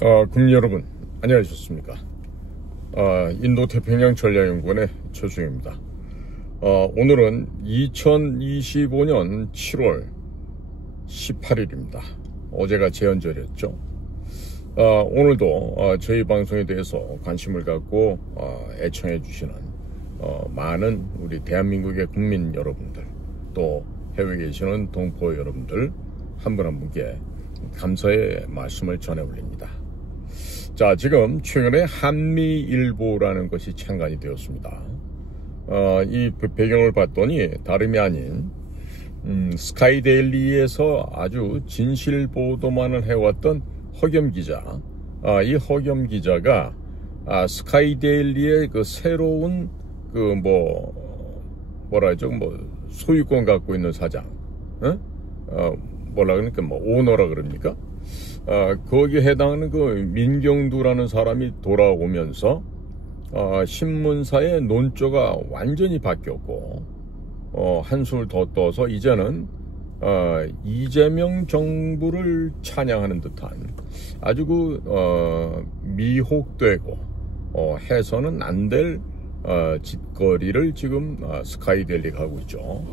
국민 여러분, 안녕하셨습니까? 인도태평양 전략연구원의 최수영입니다. 오늘은 2025년 7월 18일입니다. 어제가 제헌절이었죠. 오늘도 저희 방송에 대해서 관심을 갖고 애청해 주시는 많은 우리 대한민국의 국민 여러분들, 또 해외에 계시는 동포 여러분들 한 분 한 분께 감사의 말씀을 전해 올립니다. 자, 지금 최근에 한미일보라는 것이 창간이 되었습니다. 이 배경을 봤더니 다름이 아닌 스카이데일리에서 아주 진실 보도만을 해왔던 허겸 기자, 이 허겸 기자가 스카이데일리의 그 새로운 그 소유권 갖고 있는 사장, 그러니까 오너라 그럽니까? 거기에 해당하는 그 민경두라는 사람이 돌아오면서 신문사의 논조가 완전히 바뀌었고, 한술 더 떠서 이제는 이재명 정부를 찬양하는 듯한 아주 미혹되고 해서는 안 될 짓거리를 지금 스카이데일리가 하고 있죠.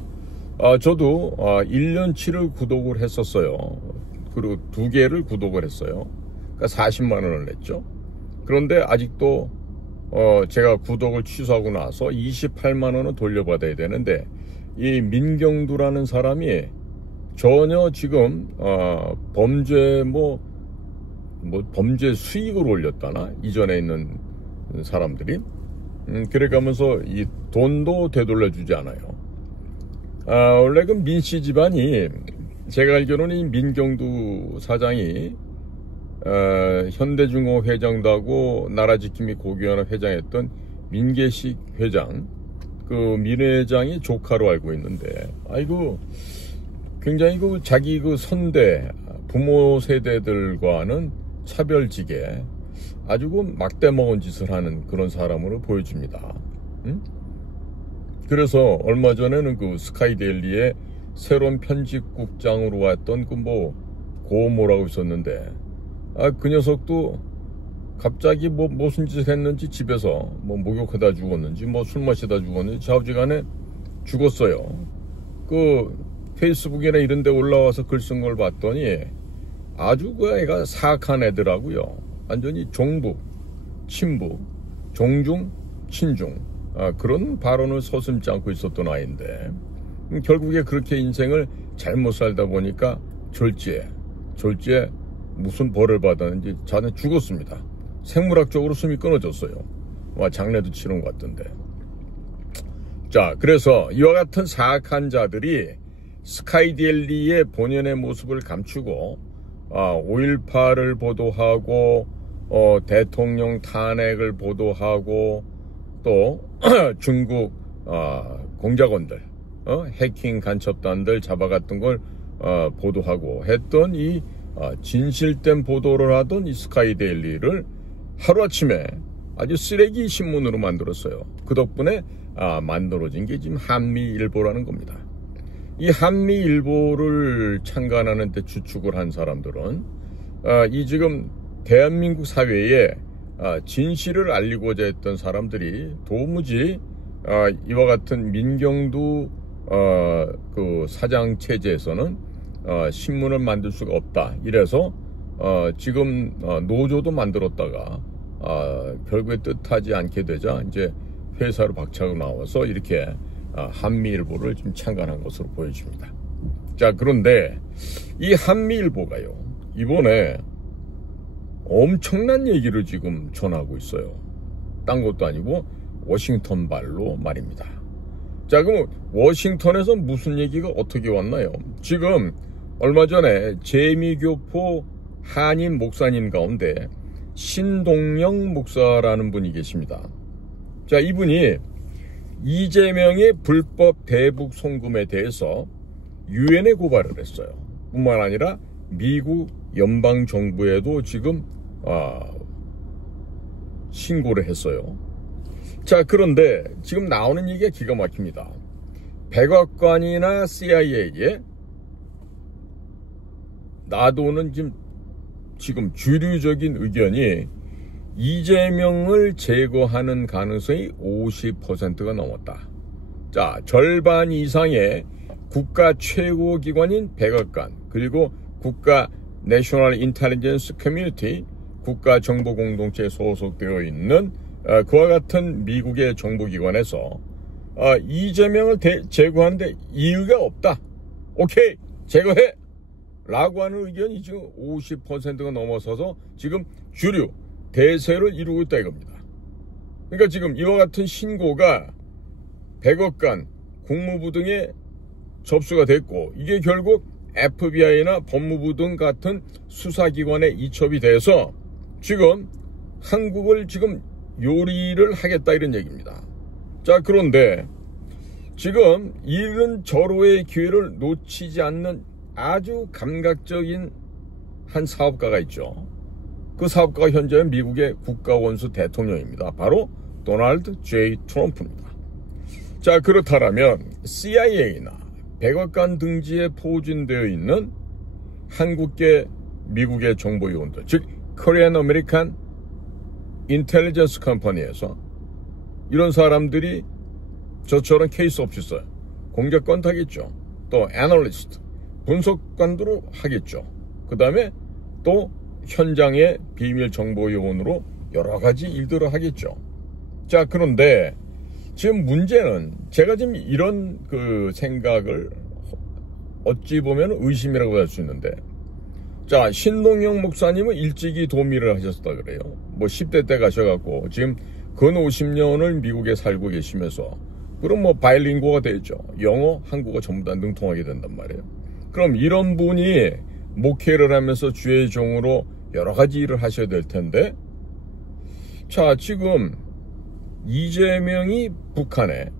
저도 1년치를 구독을 했었어요. 그리고 2개를 구독을 했어요. 그러니까 40만 원을 냈죠. 그런데 아직도 제가 구독을 취소하고 나서 28만 원은 돌려받아야 되는데, 이 민경두라는 사람이 전혀 지금 범죄 범죄 수익을 올렸다나, 이전에 있는 사람들이 그래가면서 이 돈도 되돌려주지 않아요. 원래 그 민씨 집안이, 제가 알기로는 이 민경두 사장이 현대중공업 회장도 하고 나라지킴이 고기연합 회장했던 민계식 회장, 그 민 회장이 조카로 알고 있는데, 굉장히 자기 선대 부모 세대들과는 차별지게 아주 막대 먹은 짓을 하는 그런 사람으로 보여집니다. 그래서 얼마 전에는 그 스카이데일리의 새로운 편집국장으로 왔던 고모라고 있었는데, 그 녀석도 갑자기 무슨 짓을 했는지 집에서 목욕하다 죽었는지 술 마시다 죽었는지 좌우지간에 죽었어요. 그 페이스북이나 이런 데 올라와서 글 쓴 걸 봤더니 아주 그 애가 사악한 애더라고요. 완전히 종북, 친북, 종중, 친중, 그런 발언을 서슴지 않고 있었던 아이인데, 결국에 그렇게 인생을 잘못 살다 보니까 졸지에 무슨 벌을 받았는지 자네 죽었습니다. 생물학적으로 숨이 끊어졌어요. 장례도 치른 것 같던데. 자, 그래서 이와 같은 사악한 자들이 스카이데일리의 본연의 모습을 감추고 5.18을 보도하고 대통령 탄핵을 보도하고, 또 중국 공작원들, 해킹 간첩단들 잡아갔던 걸 보도하고 했던 이 진실된 보도를 하던 이 스카이데일리를 하루아침에 아주 쓰레기 신문으로 만들었어요. 그 덕분에 만들어진 게 지금 한미일보라는 겁니다. 이 한미일보를 창간하는 데 주축을 한 사람들은 이 지금 대한민국 사회에 진실을 알리고자 했던 사람들이 도무지 이와 같은 민경두 그 사장 체제에서는 신문을 만들 수가 없다. 이래서 지금 노조도 만들었다가 결국에 뜻하지 않게 되자 이제 회사로 박차고 나와서 이렇게 한미일보를 지금 창간한 것으로 보여집니다. 자, 그런데 이 한미일보가요, 이번에 엄청난 얘기를 지금 전하고 있어요. 딴 것도 아니고 워싱턴 발로 말입니다. 자, 그럼 워싱턴에서 무슨 얘기가 어떻게 왔나요? 지금 얼마 전에 재미교포 한인 목사님 가운데 신동영 목사라는 분이 계십니다. 자, 이분이 이재명의 불법 대북 송금에 대해서 유엔에 고발을 했어요. 뿐만 아니라 미국 연방정부에도 지금 신고를 했어요. 자, 그런데 지금 나오는 얘기가 기가 막힙니다. 백악관이나 CIA에 놔두는 지금 지금 주류적인 의견이 이재명을 제거하는 가능성이 50%가 넘었다. 자, 절반 이상의 국가 최고기관인 백악관, 그리고 국가 내셔널 인텔리전스 커뮤니티, 국가정보공동체에 소속되어 있는 그와 같은 미국의 정보기관에서 이재명을 제거하는데 이유가 없다. 오케이, 제거해! 라고 하는 의견이 지금 50%가 넘어서서 지금 주류, 대세를 이루고 있다 이겁니다. 그러니까 지금 이와 같은 신고가 백악관, 국무부 등에 접수가 됐고, 이게 결국 FBI나 법무부 등 같은 수사기관에 이첩이 돼서 지금 한국을 지금 요리를 하겠다 이런 얘기입니다. 자, 그런데 지금 이런 절호의 기회를 놓치지 않는 아주 감각적인 한 사업가가 있죠. 그 사업가가 현재 미국의 국가원수 대통령입니다. 바로 도널드 J. 트럼프입니다. 자, 그렇다면 CIA나 백악관 등지에 포진되어 있는 한국계 미국의 정보요원들, 즉 Korean American Intelligence Company에서 이런 사람들이 저처럼 케이스 오피서, 공작관 하겠죠. 또 애널리스트, 분석관으로 하겠죠. 그 다음에 또 현장의 비밀 정보 요원으로 여러 가지 일들을 하겠죠. 자, 그런데 지금 문제는 제가 지금 이런 그 생각을 어찌 보면 의심이라고 할 수 있는데, 자, 신동영 목사님은 일찍이 도미를 하셨다 그래요. 뭐 10대 때 가셔갖고 지금 근 50년을 미국에 살고 계시면서 그럼 뭐 바이링구어가 되죠. 영어, 한국어 전부 다 능통하게 된단 말이에요. 그럼 이런 분이 목회를 하면서 주의 종으로 여러 가지 일을 하셔야 될 텐데, 자, 지금 이재명이 북한에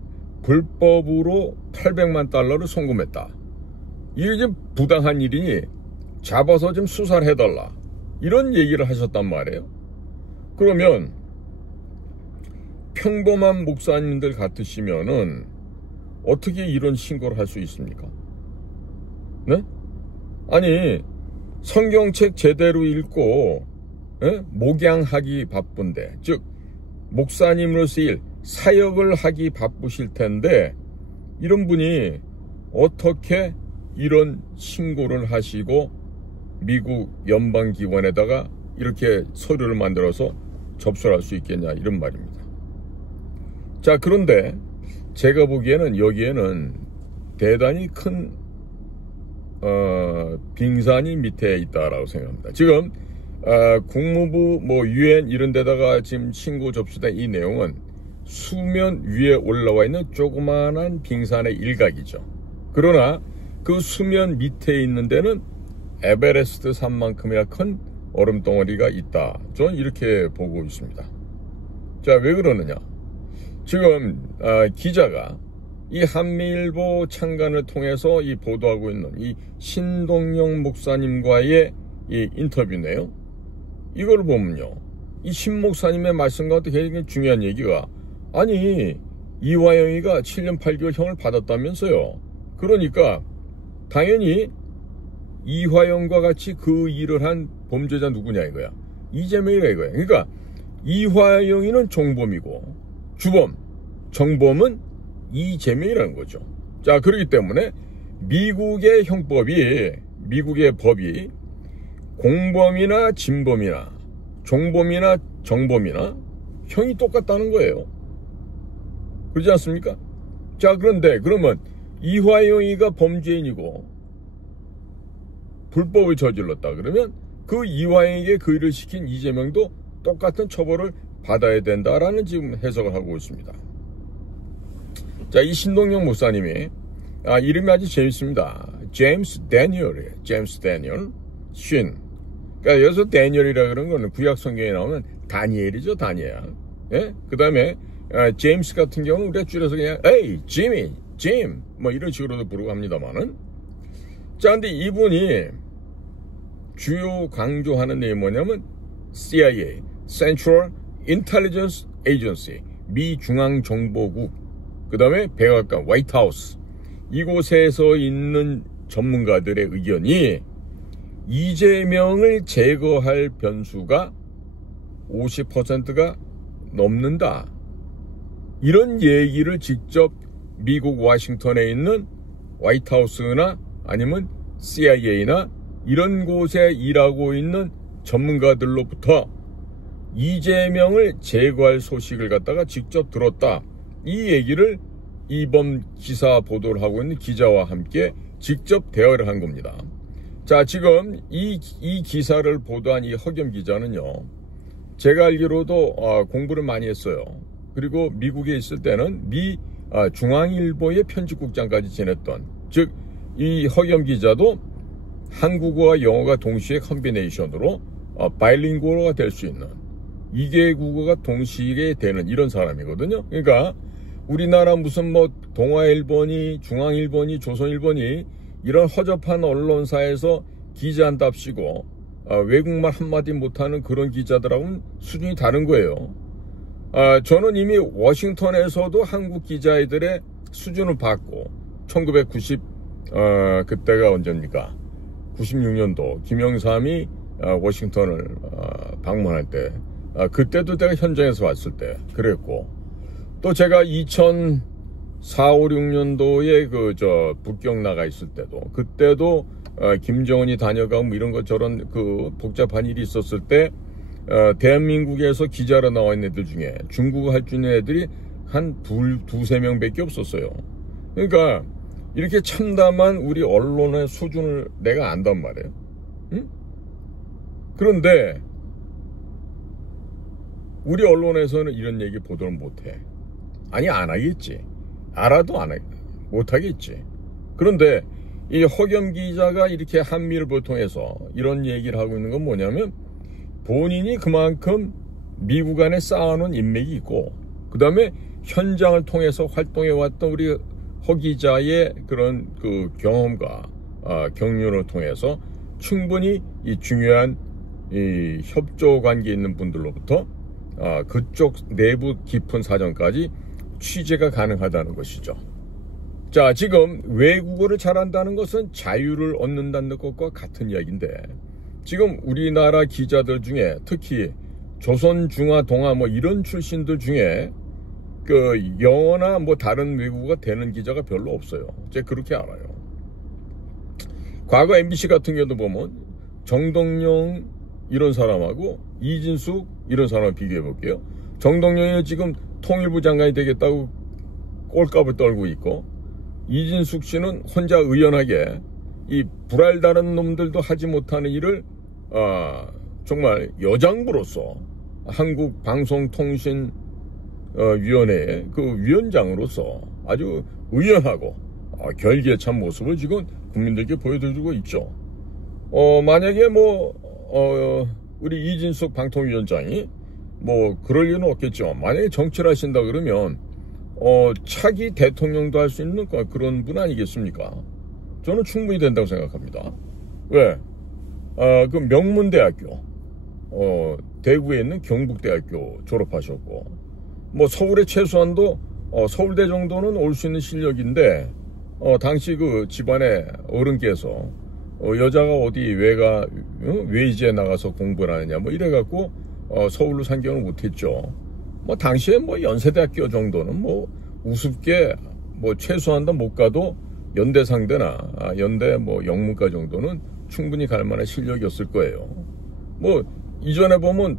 불법으로 800만 달러를 송금했다. 이게 지금 부당한 일이니 잡아서 좀 수사를 해달라. 이런 얘기를 하셨단 말이에요. 그러면 평범한 목사님들 같으시면은 어떻게 이런 신고를 할 수 있습니까? 네? 아니, 성경책 제대로 읽고 목양하기 바쁜데, 즉 목사님으로서 사역을 하기 바쁘실 텐데 이런 분이 어떻게 이런 신고를 하시고 미국 연방기관에다가 이렇게 서류를 만들어서 접수를 할 수 있겠냐 이런 말입니다. 자, 그런데 제가 보기에는 여기에는 대단히 큰 빙산이 밑에 있다라고 생각합니다. 지금 국무부 뭐 UN 이런 데다가 지금 신고 접수된 이 내용은 수면 위에 올라와 있는 조그마한 빙산의 일각이죠. 그러나 그 수면 밑에 있는 데는 에베레스트 산만큼이나 큰 얼음 덩어리가 있다. 저는 이렇게 보고 있습니다. 자, 왜 그러느냐? 지금 기자가 이 한미일보 창간을 통해서 이 보도하고 있는 이 신동영 목사님과의 이 인터뷰네요. 이걸 보면요, 이 신 목사님의 말씀과 굉장히 중요한 얘기가, 아니 이화영이가 7년 8개월 형을 받았다면서요. 그러니까 당연히 이화영과 같이 그 일을 한 범죄자 누구냐 이거야. 이재명이라 이거야. 그러니까 이화영이는 종범이고 주범, 정범은 이재명이라는 거죠. 자, 그렇기 때문에 미국의 형법이, 미국의 법이 공범이나 진범이나 종범이나 정범이나 형이 똑같다는 거예요. 그렇지 않습니까? 자, 그런데 그러면 이화영이가 범죄인이고 불법을 저질렀다 그러면 그 이화영에게 그 일을 시킨 이재명도 똑같은 처벌을 받아야 된다라는 지금 해석을 하고 있습니다. 자, 이 신동영 목사님이 이름이 아주 재밌습니다. 제임스 데니얼이에요. 제임스 데니얼 신. 그러니까 여기서 데니얼이라 그런 거는 구약 성경에 나오는 다니엘이죠. 다니엘. 예? 그 다음에 제임스 같은 경우는 우리가 줄여서 그냥 에이 지미, 짐 뭐 이런 식으로도 부르고 합니다만은, 자, 근데 이분이 주요 강조하는 내용이 뭐냐면 CIA, Central Intelligence Agency, 미 중앙정보국, 그 다음에 백악관, 화이트하우스, 이곳에서 있는 전문가들의 의견이 이재명을 제거할 변수가 50%가 넘는다. 이런 얘기를 직접 미국 워싱턴에 있는 화이트하우스나 아니면 CIA나 이런 곳에 일하고 있는 전문가들로부터 이재명을 제거할 소식을 갖다가 직접 들었다. 이 얘기를 이번 기사 보도를 하고 있는 기자와 함께 직접 대화를 한 겁니다. 자, 지금 이 기사를 보도한 이 허겸 기자는요, 제가 알기로도 공부를 많이 했어요. 그리고 미국에 있을 때는 중앙일보의 편집국장까지 지냈던, 즉 이 허겸 기자도 한국어와 영어가 동시에 컨비네이션으로 바이링구어가 될 수 있는 2개 국어가 동시에 되는 이런 사람이거든요. 그러니까 우리나라 무슨 뭐 동아일보니 중앙일보니 조선일보니 이런 허접한 언론사에서 기자한답시고 외국말 한마디 못하는 그런 기자들하고는 수준이 다른 거예요. 저는 이미 워싱턴에서도 한국 기자들의 수준을 봤고 1990 그때가 언제입니까? 96년도 김영삼이 워싱턴을 방문할 때 그때도 내가 현장에서 봤을 때 그랬고, 또 제가 2004, 5, 6년도에 북경 나가 있을 때도 그때도 김정은이 다녀가고 뭐 이런 것 저런 복잡한 일이 있었을 때 대한민국에서 기자로 나와 있는 애들 중에 중국어 할 줄 있는 애들이 한 두세 명밖에 없었어요. 그러니까 이렇게 참담한 우리 언론의 수준을 내가 안단 말이에요. 응? 그런데 우리 언론에서는 이런 얘기 보도를 못해. 아니, 안 하겠지. 알아도 못하겠지. 그런데 이 허겸 기자가 이렇게 한미일보를 통해서 이런 얘기를 하고 있는 건 뭐냐면, 본인이 그만큼 미국 안에 쌓아놓은 인맥이 있고, 그 다음에 현장을 통해서 활동해왔던 우리 허 기자의 그런 경험과 경륜을 통해서 충분히 이 중요한 이 협조 관계에 있는 분들로부터 그쪽 내부 깊은 사정까지 취재가 가능하다는 것이죠. 자, 지금 외국어를 잘한다는 것은 자유를 얻는다는 것과 같은 이야기인데, 지금 우리나라 기자들 중에 특히 조선, 중화, 동아 뭐 이런 출신들 중에 영어나 뭐 다른 외국어가 되는 기자가 별로 없어요. 제가 그렇게 알아요. 과거 MBC 같은 경우도 보면 정동영 이런 사람하고 이진숙 이런 사람을 비교해 볼게요. 정동영이 지금 통일부 장관이 되겠다고 꼴값을 떨고 있고, 이진숙 씨는 혼자 의연하게 이 불알다른 놈들도 하지 못하는 일을 정말 여장부로서 한국방송통신위원회의 위원장으로서 아주 의연하고 결기에 찬 모습을 지금 국민들께 보여드리고 있죠. 만약에 우리 이진숙 방통위원장이 그럴 일은 없겠죠. 만약에 정치를 하신다 그러면 차기 대통령도 할 수 있는 그런 분 아니겠습니까? 저는 충분히 된다고 생각합니다. 왜? 그 명문대학교, 대구에 있는 경북대학교 졸업하셨고, 서울에 최소한도 서울대 정도는 올 수 있는 실력인데, 당시 그 집안의 어른께서 여자가 어디 외지에 나가서 공부를 하느냐 이래갖고 서울로 상경을 못했죠. 당시에 연세대학교 정도는 우습게 최소한도 못 가도 연대상대나 연대 영문과 정도는 충분히 갈 만한 실력이었을 거예요. 이전에 보면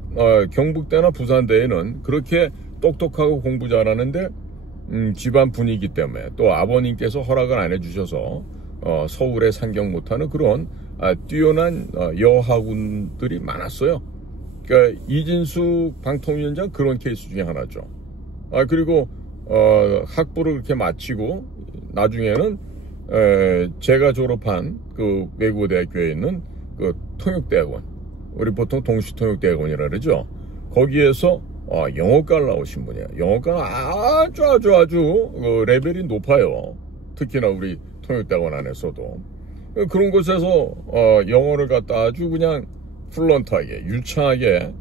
경북대나 부산대에는 그렇게 똑똑하고 공부 잘하는데 집안 분위기 때문에 또 아버님께서 허락을 안 해주셔서 서울에 상경 못하는 그런 뛰어난 여학운들이 많았어요. 그러니까 이진숙 방통위원장 그런 케이스 중에 하나죠. 그리고 학부를 그렇게 마치고 나중에는 제가 졸업한 그 외국어대학교에 있는 그 통역대학원, 우리 보통 동시통역대학원이라 그러죠. 거기에서 영어과를 나오신 분이에요. 영어과는 아주 레벨이 높아요. 특히나 우리 통역대학원 안에서도. 그런 곳에서 영어를 갖다 아주 그냥 플런트하게 유창하게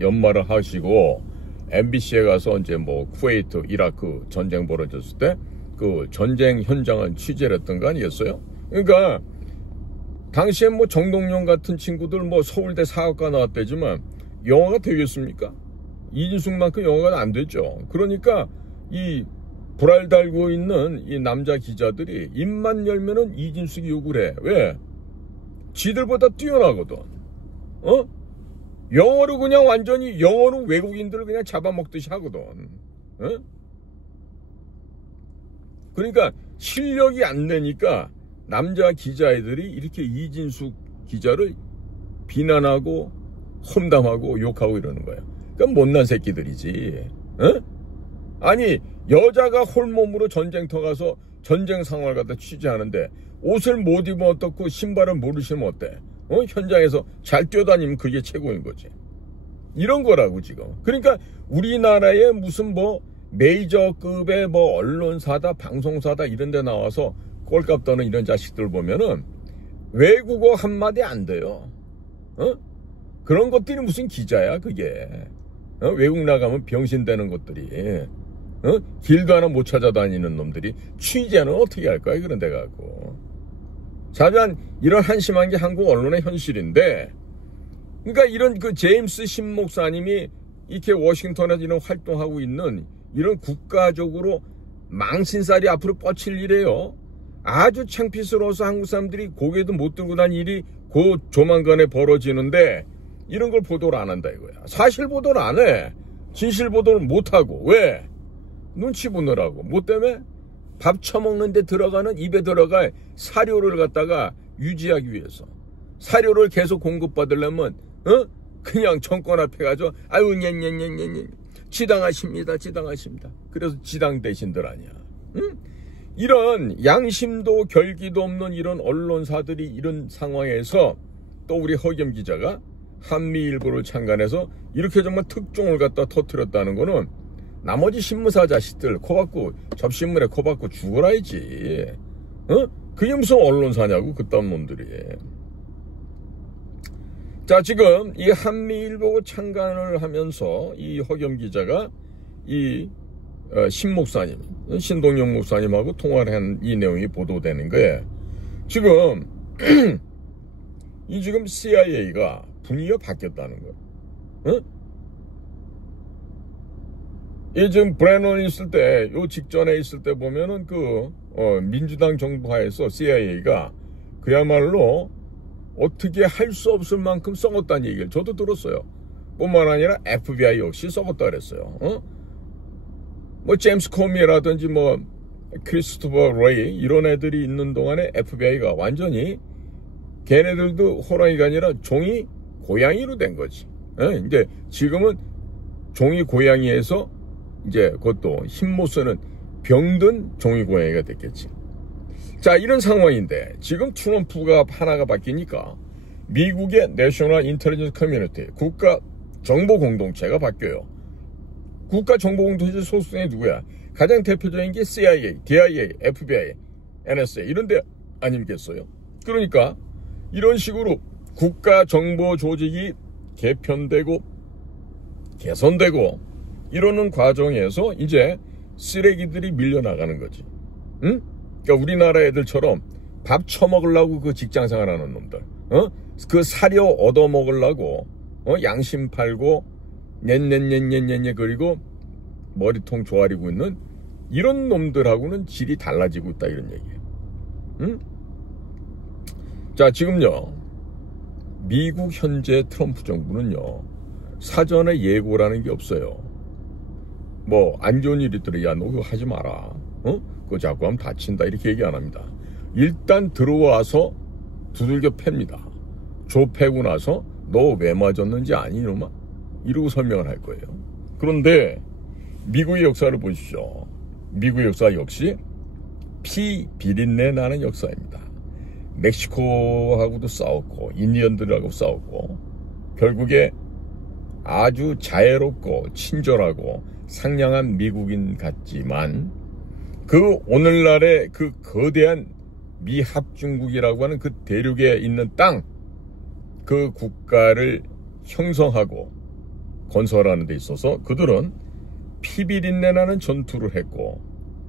연말을 하시고, MBC에 가서 이제 쿠웨이트, 이라크 전쟁 벌어졌을 때 그 전쟁 현장을 취재를 했던 거 아니겠어요? 그러니까 당시에 뭐 정동영 같은 친구들 뭐 서울대 사학과 나왔대지만 영화가 되겠습니까? 이진숙만큼 영화가 안 됐죠. 그러니까 이 불알 달고 있는 이 남자 기자들이 입만 열면은 이진숙이 욕을 해. 왜? 지들보다 뛰어나거든. 영어로 그냥 완전히 영어로 외국인들을 그냥 잡아먹듯이 하거든. 그러니까 실력이 안 되니까 남자 기자애들이 이렇게 이진숙 기자를 비난하고 험담하고 욕하고 이러는 거예요. 그럼 못난 새끼들이지. 아니 여자가 홀몸으로 전쟁터 가서 전쟁 상황을 갖다 취재하는데 옷을 못 입으면 어떻고 신발을 모르시면 어때? 현장에서 잘 뛰어다니면 그게 최고인 거지. 이런 거라고 지금. 그러니까 우리나라에 무슨 뭐 메이저급의 뭐 언론사다 방송사다 이런 데 나와서 꼴값 떠는 이런 자식들 보면은 외국어 한마디 안 돼요. 그런 것들이 무슨 기자야 그게. 외국 나가면 병신 되는 것들이. 길도 하나 못 찾아다니는 놈들이 취재는 어떻게 할 거야 그런 데 가고. 자면 이런 한심한 게 한국 언론의 현실인데, 그러니까 이런 그 제임스 신 목사님이 이렇게 워싱턴에서 이런 활동하고 있는 이런 국가적으로 망신살이 앞으로 뻗칠 일이에요. 아주 창피스러워서 한국 사람들이 고개도 못 들고 난 일이 그 조만간에 벌어지는데 이런 걸 보도를 안 한다 이거야. 사실 보도를 안 해. 진실 보도를 못 하고. 왜? 눈치 보느라고. 뭐 때문에? 밥 처먹는데 들어가는 입에 들어갈 사료를 갖다가 유지하기 위해서. 사료를 계속 공급받으려면 그냥 정권 앞에 가서 아유 냐냐냐냐냐 지당하십니다. 그래서 지당 대신들 아니야. 이런 양심도 결기도 없는 이런 언론사들이 이런 상황에서 또 우리 허겸 기자가 한미일보를 창간해서 이렇게 정말 특종을 갖다 터뜨렸다는 거는 나머지 신문사 자식들 코박고 접신물에 코박고 죽어라야지. 그게 무슨 언론사냐고 그딴 놈들이. 자, 지금 이 한미일보 창간을 하면서 이 허겸 기자가 이 신 목사님, 신동영 목사님하고 통화를 한 이 내용이 보도되는 거예요. 지금 이 지금 CIA가 분위기가 바뀌었다는 거예요. 이 지금 브래넌 있을 때, 요 직전에 있을 때 보면은 민주당 정부 하에서 CIA가 그야말로 어떻게 할 수 없을 만큼 썩었다는 얘기를 저도 들었어요. 뿐만 아니라 FBI 역시 썩었다 그랬어요. 뭐 제임스 코미라든지 뭐 크리스토퍼 레이 이런 애들이 있는 동안에 FBI가 완전히 걔네들도 호랑이가 아니라 종이 고양이로 된 거지. 이제 지금은 종이 고양이에서 이제 그것도 힘 못 쓰는 병든 종이 고양이가 됐겠지. 자, 이런 상황인데 지금 트럼프가 하나가 바뀌니까 미국의 내셔널 인텔리전스 커뮤니티 국가 정보 공동체가 바뀌어요. 국가 정보 공동체 소속이 누구야? 가장 대표적인 게 CIA, DIA, FBI, NSA 이런 데 아니겠어요? 그러니까 이런 식으로 국가 정보 조직이 개편되고 개선되고 이러는 과정에서 이제 쓰레기들이 밀려나가는 거지. 그러니까 우리나라 애들처럼 밥 처먹으려고 그 직장생활 하는 놈들, 그 사료 얻어먹으려고 양심 팔고 녜 그리고 머리통 조아리고 있는 이런 놈들하고는 질이 달라지고 있다 이런 얘기예요. 자, 지금요 미국 현재 트럼프 정부는요 사전에 예고라는 게 없어요. 뭐 안 좋은 일이 있더라, 야 너 그거 하지 마라, 그거 자꾸 하면 다친다 이렇게 얘기 안 합니다. 일단 들어와서 두들겨 팹니다. 조 패고 나서 너 왜 맞았는지 아니 이놈아? 이러고 설명을 할 거예요. 그런데 미국의 역사를 보십시오. 미국의 역사 역시 피 비린내 나는 역사입니다. 멕시코하고도 싸웠고 인디언들하고 싸웠고 결국에 아주 자애롭고 친절하고 상냥한 미국인 같지만 그 오늘날의 그 거대한 미합중국이라고 하는 그 대륙에 있는 땅, 그 국가를 형성하고 건설하는 데 있어서 그들은 피비린내 나는 전투를 했고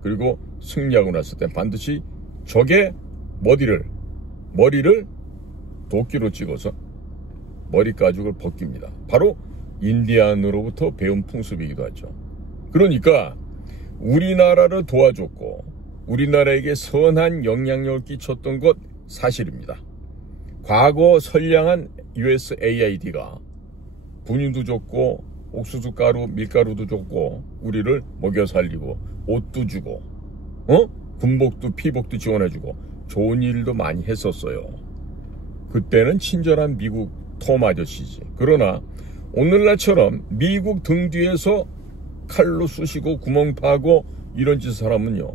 그리고 승리하고 났을 때 반드시 적의 머리를 도끼로 찍어서 머리 가죽을 벗깁니다. 바로 인디안으로부터 배운 풍습이기도 하죠. 그러니까 우리나라를 도와줬고 우리나라에게 선한 영향력을 끼쳤던 것 사실입니다. 과거 선량한 USAID가 분유도 줬고 옥수수 가루, 밀가루도 줬고 우리를 먹여 살리고 옷도 주고 군복도 피복도 지원해주고 좋은 일도 많이 했었어요. 그때는 친절한 미국 톰 아저씨지. 그러나 오늘날처럼 미국 등 뒤에서 칼로 쑤시고 구멍 파고 이런 짓을 하면요,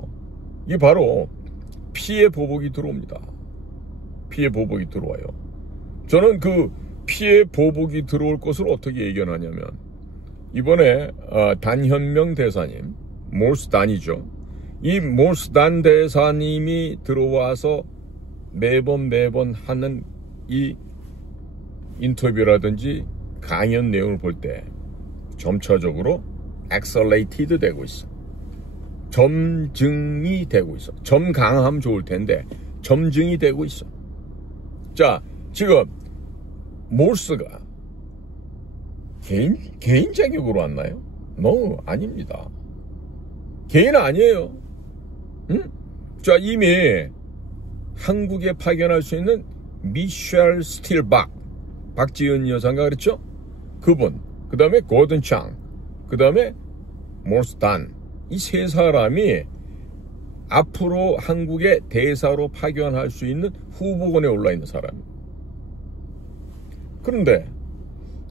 이게 바로 피해 보복이 들어옵니다. 피해 보복이 들어와요. 저는 그 피해 보복이 들어올 것을 어떻게 예견하냐면, 이번에 단현명 대사님, 몰스 단이죠. 이 몰스 단 대사님이 들어와서 매번 하는 이 인터뷰라든지 강연 내용을 볼 때 점차적으로 accelerated 되고 있어. 점증이 되고 있어. 점 강하면 좋을 텐데 점증이 되고 있어. 자, 지금 몰스가 개인 자격으로 왔나요? No, 아닙니다. 개인 아니에요. 응? 자, 이미 한국에 파견할 수 있는 미셸 스틸박, 박지은 여사인가 그랬죠? 그분, 그 다음에 고든 창, 그 다음에 몰스 단, 이 세 사람이 앞으로 한국의 대사로 파견할 수 있는 후보군에 올라 있는 사람입니다. 그런데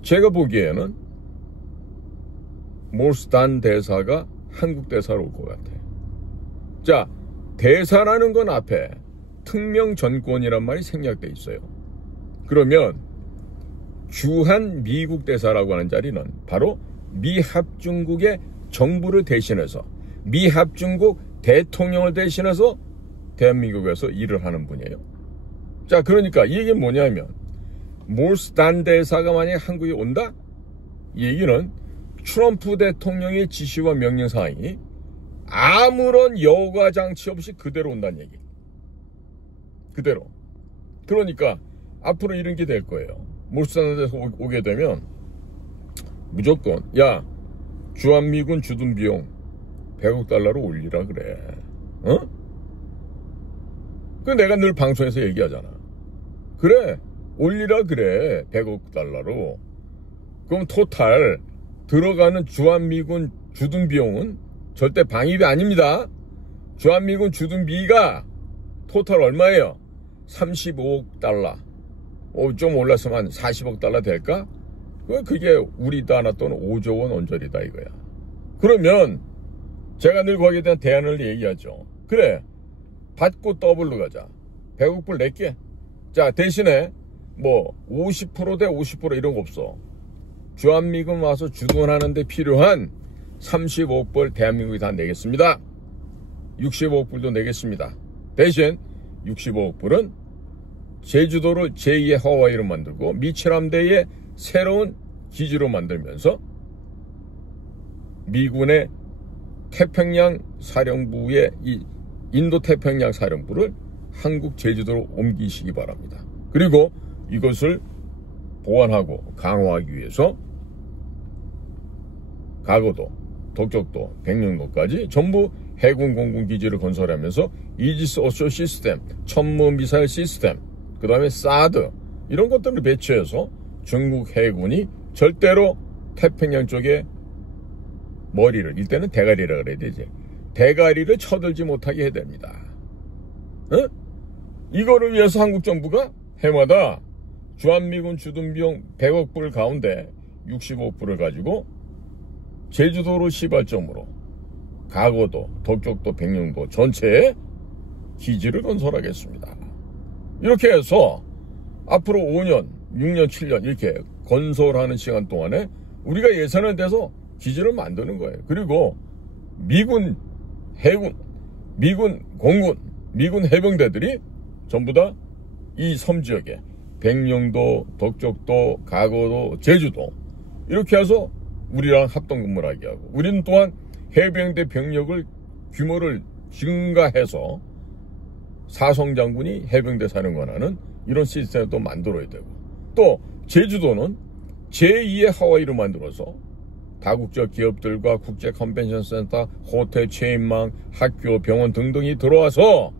제가 보기에는 몰스 단 대사가 한국 대사로 올 것 같아요. 자, 대사라는 건 앞에 특명 전권이란 말이 생략돼 있어요. 그러면 주한 미국 대사라고 하는 자리는 바로 미합중국의 정부를 대신해서 미합중국 대통령을 대신해서 대한민국에서 일을 하는 분이에요. 자, 그러니까 이 얘기는 뭐냐면 몰스 단 대사가 만약에 한국에 온다? 이 얘기는 트럼프 대통령의 지시와 명령사항이 아무런 여과장치 없이 그대로 온다는 얘기. 그대로. 그러니까 앞으로 이런 게 될 거예요. 몰스 단 대사 오게 되면 무조건 야, 주한미군 주둔 비용 100억 달러로 올리라 그래. 그 내가 늘 방송에서 얘기하잖아. 그래, 올리라 그래. 100억 달러로. 그럼 토탈 들어가는 주한미군 주둔 비용은 절대 방위비 아닙니다. 주한미군 주둔비가 토탈 얼마예요? 35억 달러. 좀 올랐으면 한 40억 달러 될까? 그게 우리 하나 또는 5조 원 언저리다 이거야. 그러면 제가 늘 거기에 대한 대안을 얘기하죠. 그래, 받고 더블로 가자. 100억 불 낼게. 자, 대신에 뭐 50% 대 50% 이런 거 없어. 주한미군 와서 주둔하는데 필요한 35억 불 대한민국이 다 내겠습니다. 65억 불도 내겠습니다. 대신 65억 불은 제주도를 제2의 하와이로 만들고 미칠함대의 새로운 기지로 만들면서 미군의 태평양 사령부의 이 인도 태평양 사령부를 한국 제주도로 옮기시기 바랍니다. 그리고 이것을 보완하고 강화하기 위해서 가거도, 독적도, 백령도까지 전부 해군 공군 기지를 건설하면서 이지스 어쇼 시스템, 천무 미사일 시스템, 그 다음에 사드 이런 것들을 배치해서 중국 해군이 절대로 태평양 쪽에 머리를, 이때는 대가리라 그래야 되지, 대가리를 쳐들지 못하게 해야 됩니다. 이거를 위해서 한국 정부가 해마다 주한미군 주둔비용 100억 불 가운데 65억 불을 가지고 제주도로 시발점으로 가거도, 덕적도, 백령도 전체에 기지를 건설하겠습니다. 이렇게 해서 앞으로 5년, 6년, 7년 이렇게 건설하는 시간 동안에 우리가 예산을 대서 기지를 만드는 거예요. 그리고 미군 해군, 미군 공군, 미군 해병대들이 전부 다 이 섬 지역에 백령도, 덕적도, 가거도, 제주도 이렇게 해서 우리랑 합동근무를 하게 하고, 우리는 또한 해병대 병력을 규모를 증가해서 사성장군이 해병대 사령관하는 이런 시스템을 또 만들어야 되고, 또 제주도는 제2의 하와이로 만들어서 다국적 기업들과 국제 컨벤션 센터, 호텔 체인망, 학교, 병원 등등이 들어와서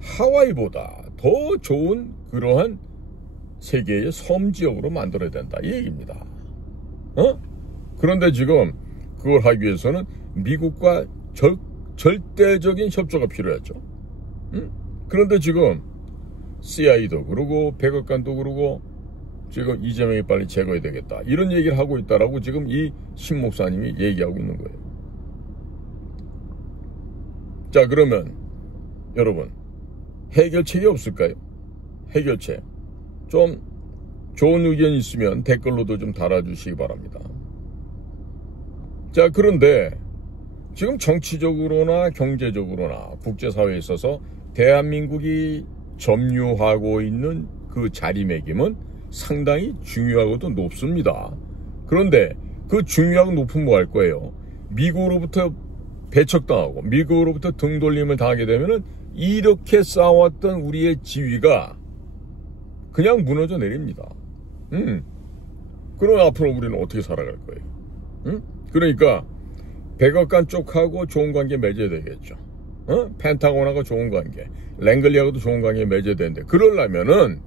하와이보다 더 좋은 그러한 세계의 섬 지역으로 만들어야 된다, 이 얘기입니다. 그런데 지금 그걸 하기 위해서는 미국과 절대적인 협조가 필요했죠. 그런데 지금 CIA도 그러고 백악관도 그러고 지금 이재명이 빨리 제거해야 되겠다, 이런 얘기를 하고 있다라고 지금 이 신 목사님이 얘기하고 있는 거예요. 자, 그러면 여러분, 해결책이 없을까요? 해결책 좀 좋은 의견 있으면 댓글로도 좀 달아주시기 바랍니다. 자, 그런데 지금 정치적으로나 경제적으로나 국제사회에 있어서 대한민국이 점유하고 있는 그 자리매김은 상당히 중요하고도 높습니다. 그런데 그 중요하고 높은 뭐 할 거예요? 미국으로부터 배척당하고 미국으로부터 등돌림을 당하게 되면은 이렇게 쌓아왔던 우리의 지위가 그냥 무너져 내립니다. 그럼 앞으로 우리는 어떻게 살아갈 거예요? 그러니까 백악관 쪽하고 좋은 관계 맺어야 되겠죠. 펜타곤하고 좋은 관계, 랭글리하고도 좋은 관계 맺어야 되는데, 그러려면은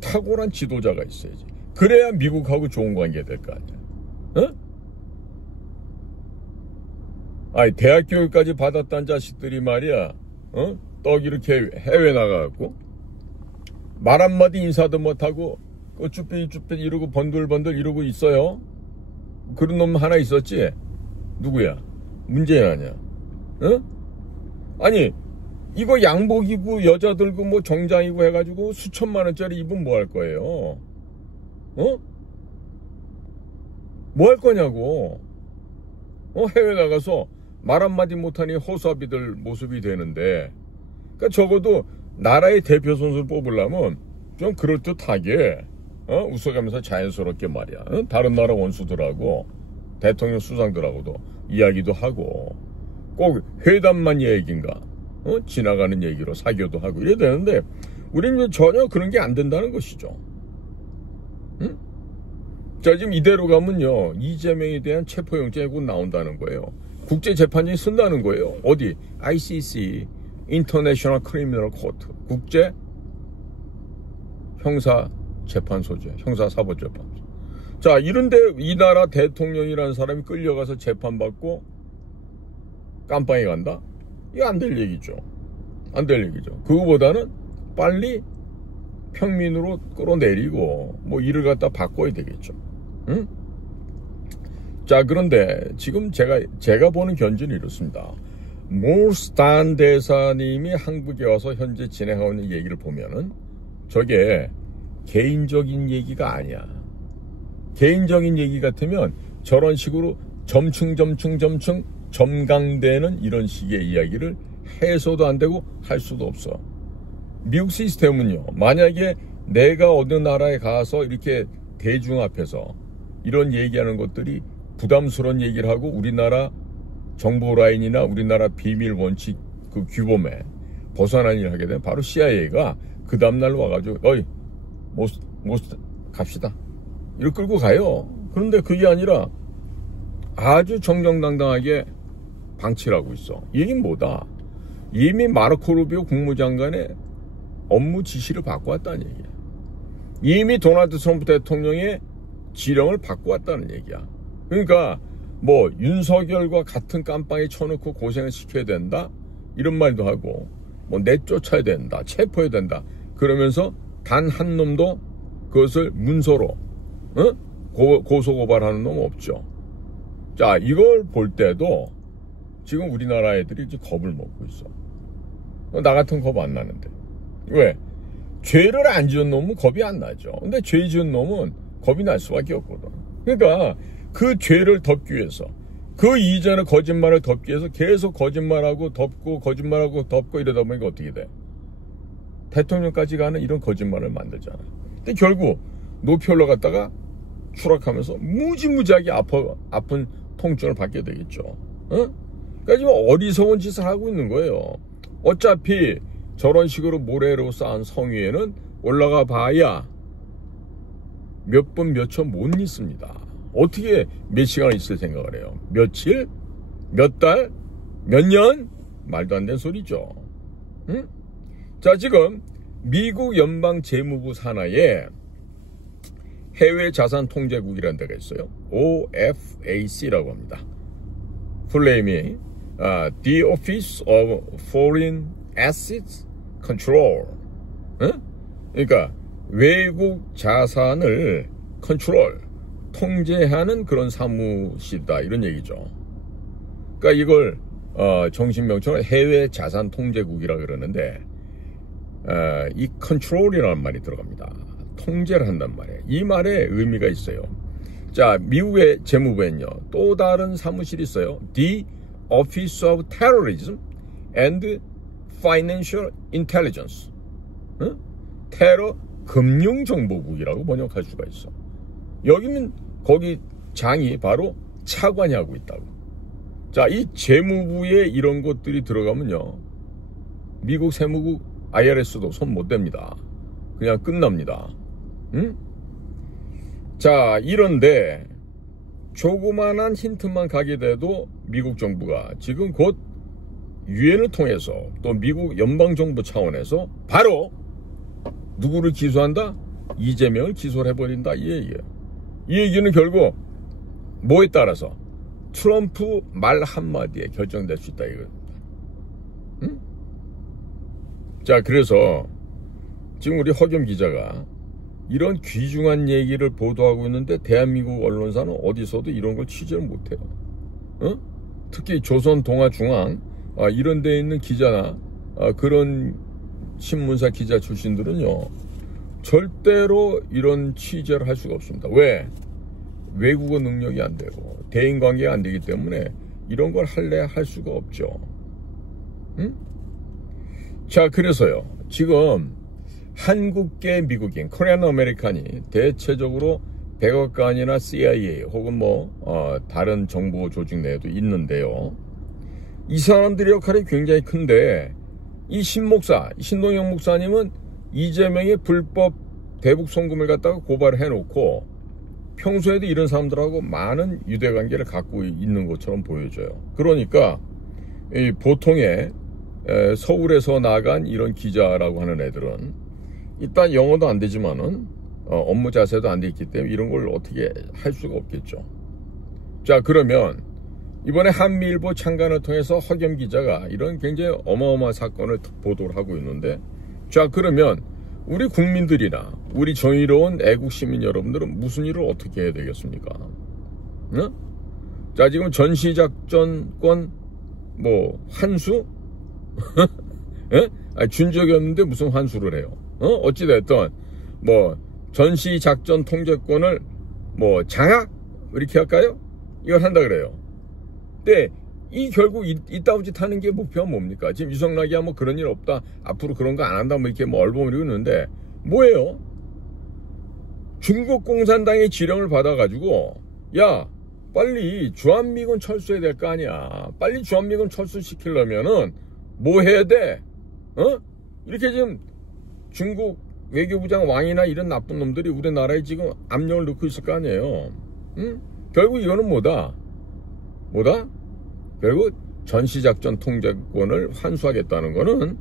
탁월한 지도자가 있어야지. 그래야 미국하고 좋은 관계 될 거 아니야. 아니, 대학 교육까지 받았다는 자식들이 말이야, 떡 이렇게 해외 나가갖고 말 한마디 인사도 못하고 쭈삣쭈삣 이러고 번들번들 이러고 있어요. 그런 놈 하나 있었지? 누구야? 문재인 아니야? 아니, 이거 양복 입고 여자들고 뭐 정장이고 해가지고 수천만 원짜리 입으면 뭐 할 거예요? 뭐 할 거냐고. 해외 나가서 말 한마디 못하니 허수아비들 모습이 되는데, 그러니까 적어도 나라의 대표 선수를 뽑으려면 좀 그럴듯하게 웃어가면서 자연스럽게 말이야, 다른 나라 원수들하고 대통령 수상들하고도 이야기도 하고, 꼭 회담만 얘기인가, 지나가는 얘기로 사교도 하고 이래야 되는데, 우리는 전혀 그런 게 안 된다는 것이죠. 자, 지금 이대로 가면요, 이재명에 대한 체포영장이 곧 나온다는 거예요. 국제재판장이 쓴다는 거예요. 어디? ICC, International Criminal Court, 국제 형사재판소죠. 형사사법재판소. 자, 이런데 이 나라 대통령이라는 사람이 끌려가서 재판받고 깜빵에 간다? 이거 안 될 얘기죠. 안 될 얘기죠. 그거보다는 빨리 평민으로 끌어내리고 뭐 일을 갖다 바꿔야 되겠죠. 자, 그런데 지금 제가 보는 견지는 이렇습니다. 몰스탄 대사님이 한국에 와서 현재 진행하고 있는 얘기를 보면은 저게 개인적인 얘기가 아니야. 개인적인 얘기 같으면 저런 식으로 점층 점강되는 이런 식의 이야기를 해서도 안 되고 할 수도 없어. 미국 시스템은요, 만약에 내가 어느 나라에 가서 이렇게 대중 앞에서 이런 얘기하는 것들이 부담스러운 얘기를 하고 우리나라 정보 라인이나 우리나라 비밀 원칙 그 규범에 벗어난 일을 하게 되면 바로 CIA가 그 다음날 와가지고 어이 못 갑시다 이렇게 끌고 가요. 그런데 그게 아니라 아주 정정당당하게 방치를 하고 있어. 이 얘기는 뭐다? 이미 마르코 루비오 국무장관의 업무 지시를 받고 왔다는 얘기야. 이미 도널드 트럼프 대통령의 지령을 받고 왔다는 얘기야. 그러니까 뭐 윤석열과 같은 깜빵에 쳐놓고 고생을 시켜야 된다 이런 말도 하고, 뭐 내쫓아야 된다, 체포해야 된다 그러면서 단 한 놈도 그것을 문서로 고소고발하는 놈 없죠. 자, 이걸 볼 때도 지금 우리나라 애들이 이제 겁을 먹고 있어. 나 같은 겁 안 나는데. 왜? 죄를 안 지은 놈은 겁이 안 나죠. 근데 죄 지은 놈은 겁이 날 수밖에 없거든. 그러니까 그 죄를 덮기 위해서, 그 이전의 거짓말을 덮기 위해서 계속 거짓말하고 덮고 거짓말하고 덮고 이러다 보니까 어떻게 돼? 대통령까지 가는 이런 거짓말을 만들잖아. 근데 결국 높이 올라갔다가 추락하면서 무지무지하게 아픈 통증을 받게 되겠죠. 그러니까 지금 어리석은 짓을 하고 있는 거예요. 어차피 저런 식으로 모래로 쌓은 성 위에는 올라가 봐야 몇 분 몇 초 못 있습니다. 어떻게 몇 시간을 있을 생각을 해요? 며칠? 몇 달? 몇 년? 말도 안 되는 소리죠. 응? 자, 지금 미국 연방재무부 산하에 해외자산통제국이라는 데가 있어요. OFAC라고 합니다. 풀네임이 The Office of Foreign Assets Control. 응? 그러니까 외국 자산을 컨트롤, 통제하는 그런 사무실이다, 이런 얘기죠. 그러니까 이걸 정신명칭으로 해외자산통제국이라 그러는데 이 컨트롤이라는 말이 들어갑니다. 통제를 한단 말이에요. 이 말에 의미가 있어요. 자, 미국의 재무부에는요, 또 다른 사무실이 있어요. The Office of Terrorism and Financial Intelligence. 응? 테러 금융정보국이라고 번역할 수가 있어. 여기는 거기 장이 바로 차관이 하고 있다고. 자, 이 재무부에 이런 것들이 들어가면요, 미국 세무국 IRS도 손 못 댑니다. 그냥 끝납니다. 응? 자, 이런데 조그만한 힌트만 가게 돼도 미국 정부가 지금 곧 유엔을 통해서 또 미국 연방정부 차원에서 바로 누구를 기소한다? 이재명을 기소를 해버린다, 이 얘기예요. 이 얘기는 결국 뭐에 따라서? 트럼프 말 한마디에 결정될 수 있다, 이겁니다. 응? 자, 그래서 지금 우리 허겸 기자가 이런 귀중한 얘기를 보도하고 있는데 대한민국 언론사는 어디서도 이런 걸 취재를 못해요. 어? 특히 조선동아중앙 이런 데에 있는 기자나 그런 신문사 기자 출신들은요, 절대로 이런 취재를 할 수가 없습니다. 왜? 외국어 능력이 안 되고 대인관계가 안 되기 때문에 이런 걸 할래야 할 수가 없죠. 응? 자, 그래서요, 지금 한국계 미국인 코리안 아메리칸이 대체적으로 백악관이나 CIA 혹은 다른 정보 조직 내에도 있는데요, 이 사람들의 역할이 굉장히 큰데, 이 신동영 목사님은 이재명의 불법 대북 송금을 갖다가 고발을 해놓고 평소에도 이런 사람들하고 많은 유대관계를 갖고 있는 것처럼 보여져요. 그러니까 이 보통의 서울에서 나간 이런 기자라고 하는 애들은 일단 영어도 안 되지만은 업무 자세도 안 돼 있기 때문에 이런 걸 어떻게 할 수가 없겠죠. 자, 그러면 이번에 한미일보 창간을 통해서 허겸 기자가 이런 굉장히 어마어마한 사건을 보도를 하고 있는데, 자, 그러면 우리 국민들이나 우리 정의로운 애국 시민 여러분들은 무슨 일을 어떻게 해야 되겠습니까? 응? 자, 지금 전시작전권 환수? 준 적이 없는데 무슨 환수를 해요? 어찌됐든 전시작전 통제권을 장악? 이렇게 할까요? 이걸 한다 그래요. 근데 이 결국 이따위 짓 하는 게 목표가 뭡니까? 지금 유성락이야 그런 일 없다, 앞으로 그런 거 안 한다 이렇게 얼버무리고 있는데 뭐예요? 중국 공산당의 지령을 받아가지고 야, 빨리 주한미군 철수해야 될 거 아니야. 빨리 주한미군 철수시키려면은 뭐 해야 돼? 이렇게 지금 중국 외교부장 왕이나 이런 나쁜 놈들이 우리나라에 지금 압력을 넣고 있을 거 아니에요. 응? 결국 이거는 뭐다? 결국 전시작전 통제권을 환수하겠다는 거는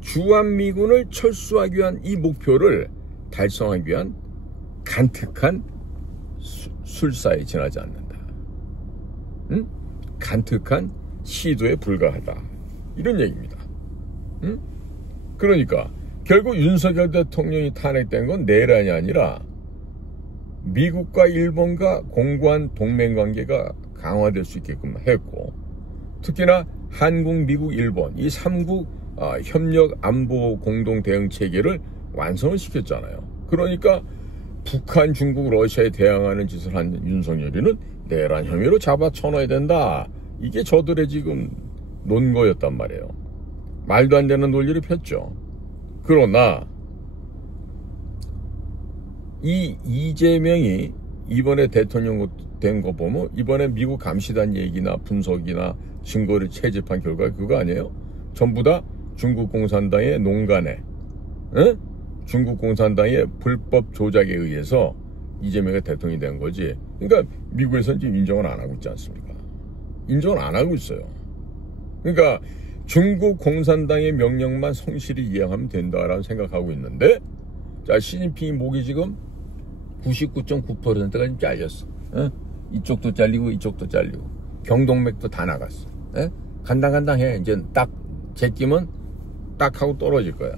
주한미군을 철수하기 위한 이 목표를 달성하기 위한 간특한 술사에 지나지 않는다. 응? 간특한 시도에 불과하다. 이런 얘기입니다. 응? 그러니까 결국 윤석열 대통령이 탄핵된 건 내란이 아니라 미국과 일본과 공고한 동맹관계가 강화될 수 있게끔 했고, 특히나 한국, 미국, 일본 이 3국 협력 안보 공동 대응 체계를 완성을 시켰잖아요. 그러니까 북한, 중국, 러시아에 대항하는 짓을 한 윤석열이는 내란 혐의로 잡아쳐놔야 된다. 이게 저들의 지금 논거였단 말이에요. 말도 안 되는 논리를 폈죠. 그러나 이 이재명이 이번에 대통령 된 거 보면 이번에 미국 감시단 얘기나 분석이나 증거를 채집한 결과 그거 아니에요? 전부 다 중국 공산당의 농간에, 중국 공산당의 불법 조작에 의해서 이재명이 대통령이 된 거지. 그러니까 미국에서는 지금 인정을 안 하고 있지 않습니까? 인정을 안 하고 있어요. 그러니까 중국 공산당의 명령만 성실히 이행하면 된다라고 생각하고 있는데, 자, 시진핑이 목이 지금 99.9%가 지금 잘렸어. 이쪽도 잘리고 이쪽도 잘리고 경동맥도 다 나갔어. 간당간당해. 이제 딱 제끼면 딱 하고 떨어질 거야.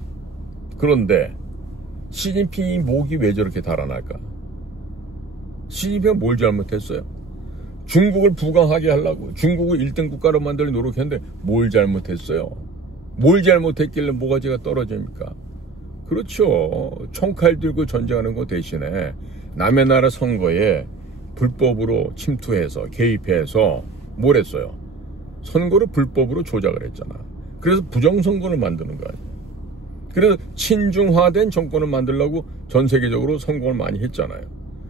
그런데 시진핑이 목이 왜 저렇게 달아날까? 시진핑은 뭘 잘못했어요? 중국을 부강하게 하려고 중국을 1등 국가로 만들 노력했는데 뭘 잘못했어요? 뭘 잘못했길래 모가지가 떨어집니까? 그렇죠. 총칼 들고 전쟁하는 거 대신에 남의 나라 선거에 불법으로 침투해서 개입해서 뭘 했어요? 선거를 불법으로 조작을 했잖아. 그래서 부정선거를 만드는 거 아니에요. 그래서 친중화된 정권을 만들려고 전 세계적으로 성공을 많이 했잖아요.